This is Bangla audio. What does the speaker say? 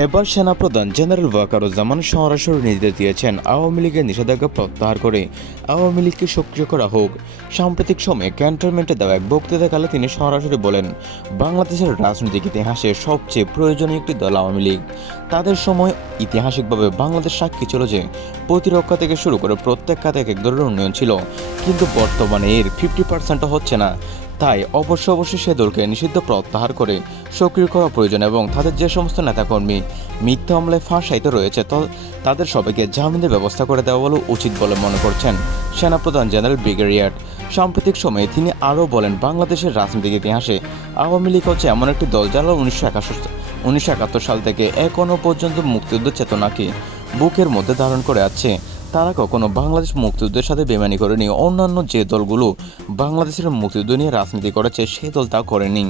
এবার সেনাপ্রধান জেনারেল ওয়াকারুজ্জামান সরাসরি নির্দেশ দিয়েছেন আওয়ামী লীগের নিষেধাজ্ঞা প্রত্যাহার করে আওয়ামী লীগকে সক্রিয় করা হোক। সাম্প্রতিক সময়ে ক্যান্টনমেন্টে দেওয়া এক বক্তৃতাকালে তিনি সরাসরি বলেন, বাংলাদেশের রাজনৈতিক ইতিহাসে সবচেয়ে প্রয়োজনীয় একটি দল আওয়ামী লীগ। তাদের সময় ঐতিহাসিকভাবে বাংলাদেশ সাক্ষী ছিল যে প্রতিরক্ষা থেকে শুরু করে প্রত্যেক খাতে এক ধরনের উন্নয়ন ছিল, কিন্তু বর্তমানে এর 50% হচ্ছে না। তাই অবশ্যই সে দলকে নিষিদ্ধ প্রত্যাহার করে সক্রিয় করা প্রয়োজন এবং তাদের যে সমস্ত নেতাকর্মী মিথ্যা মামলায় ফাঁসাইতে রয়েছে তাদের সবাইকে জামিনের ব্যবস্থা করে দেওয়া বলে উচিত বলে মনে করছেন সেনাপ্রধান জেনারেল ব্রিগেডিয়ার। সাম্প্রতিক সময়ে তিনি আরও বলেন, বাংলাদেশের রাজনৈতিক ইতিহাসে আওয়ামী লীগ হচ্ছে এমন একটি দল যারা 1971 সাল থেকে এখনও পর্যন্ত মুক্তিযুদ্ধ চেতনাকে বুকের মধ্যে ধারণ করে আছে। তারা কখনো বাংলাদেশ মুক্তিযুদ্ধের সাথে বেমানি করেনি। অন্যান্য যে দলগুলো বাংলাদেশের মুক্তিযুদ্ধ নিয়ে রাজনীতি করেছে সেই দল তা করেনি।